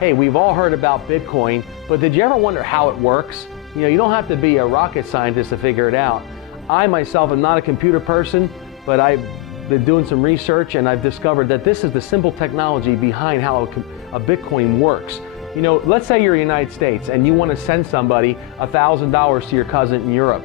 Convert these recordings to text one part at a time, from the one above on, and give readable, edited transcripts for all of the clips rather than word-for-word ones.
hey, we've all heard about Bitcoin, but did you ever wonder how it works? You know, you don't have to be a rocket scientist to figure it out. I myself am not a computer person, but I've been doing some research and I've discovered that this is the simple technology behind how a Bitcoin works. You know, let's say you're in the United States and you want to send somebody $1,000 to your cousin in Europe.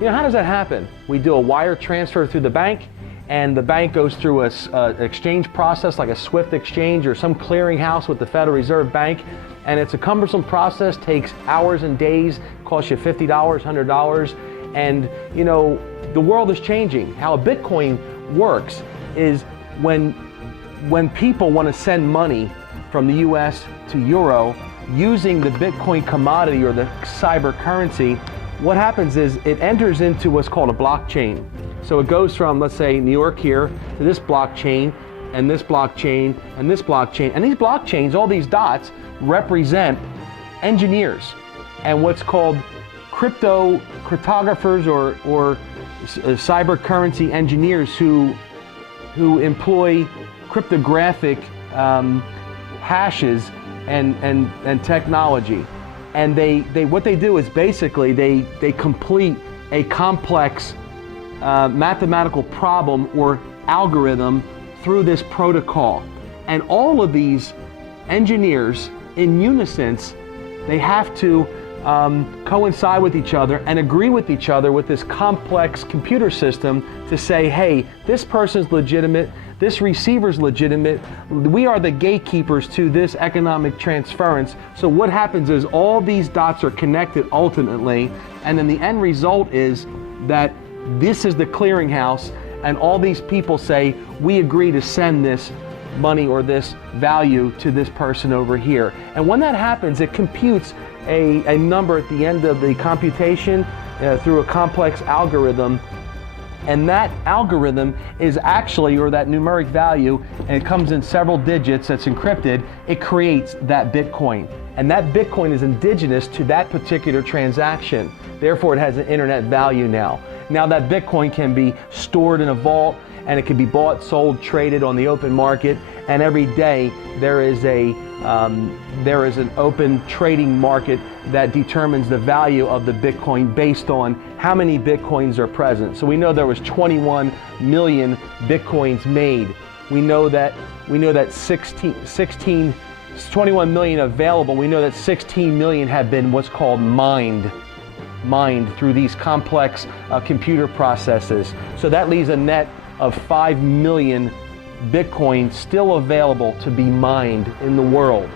You know, how does that happen? We do a wire transfer through the bank, and the bank goes through an exchange process like a SWIFT exchange or some clearinghouse with the Federal Reserve Bank, and it's a cumbersome process, takes hours and days, costs you $50, $100, and you know, the world is changing. How a Bitcoin works is when people want to send money from the US to Euro using the Bitcoin commodity or the cyber currency, what happens is it enters into what's called a blockchain. So it goes from, let's say, New York here to this blockchain, and this blockchain, and this blockchain. And these blockchains, all these dots, represent engineers and what's called cryptographers or cyber currency engineers who employ cryptographic hashes and technology. And they what they do is basically they complete a complex mathematical problem or algorithm through this protocol. And all of these engineers in unison, they have to coincide with each other and agree with each other with this complex computer system to say, hey, this person's legitimate, this receiver's legitimate, we are the gatekeepers to this economic transference. So what happens is all these dots are connected ultimately, and then the end result is that this is the clearinghouse, and all these people say, we agree to send this money or this value to this person over here. And when that happens, it computes a number at the end of the computation through a complex algorithm. And that algorithm is actually, or that numeric value, and it comes in several digits that's encrypted, it creates that Bitcoin. And that Bitcoin is indigenous to that particular transaction. Therefore, it has an internet value now. Now that Bitcoin can be stored in a vault, and it can be bought, sold, traded on the open market, and every day there is an open trading market that determines the value of the Bitcoin based on how many Bitcoins are present. So we know there was 21 million Bitcoins made. We know that 21 million available. We know that 16 million have been what's called mined through these complex computer processes. So that leaves a net of 5 million Bitcoin still available to be mined in the world.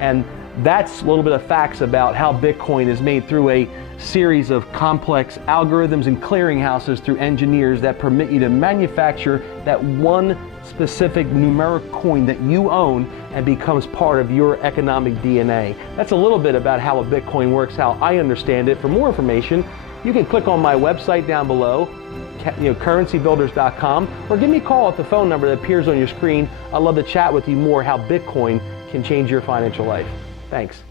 And that's a little bit of facts about how Bitcoin is made through a series of complex algorithms and clearinghouses through engineers that permit you to manufacture that one specific numeric coin that you own and becomes part of your economic DNA. That's a little bit about how a Bitcoin works, how I understand it. For more information, you can click on my website down below, currencybuilders.com, or give me a call at the phone number that appears on your screen. I'd love to chat with you more how Bitcoin can change your financial life. Thanks.